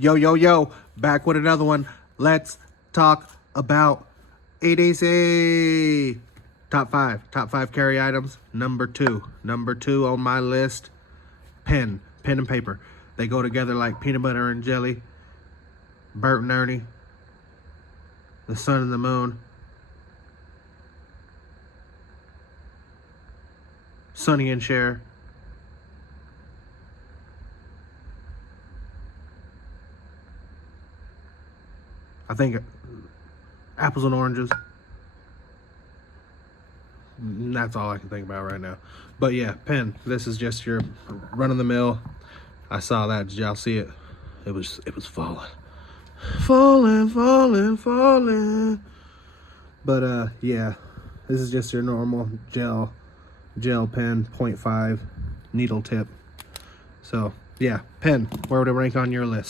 Yo, back with another one. Let's talk about EDC. Top five carry items. Number two on my list, pen and paper. They go together like peanut butter and jelly. Bert and Ernie, the sun and the moon, Sonny and Cher. I think apples and oranges. That's all I can think about right now. But yeah, pen. This is just your run-of-the-mill. I saw that. Did y'all see it? It was falling. Falling. But yeah, this is just your normal gel pen, 0.5 needle tip. So yeah, pen. Where would it rank on your list?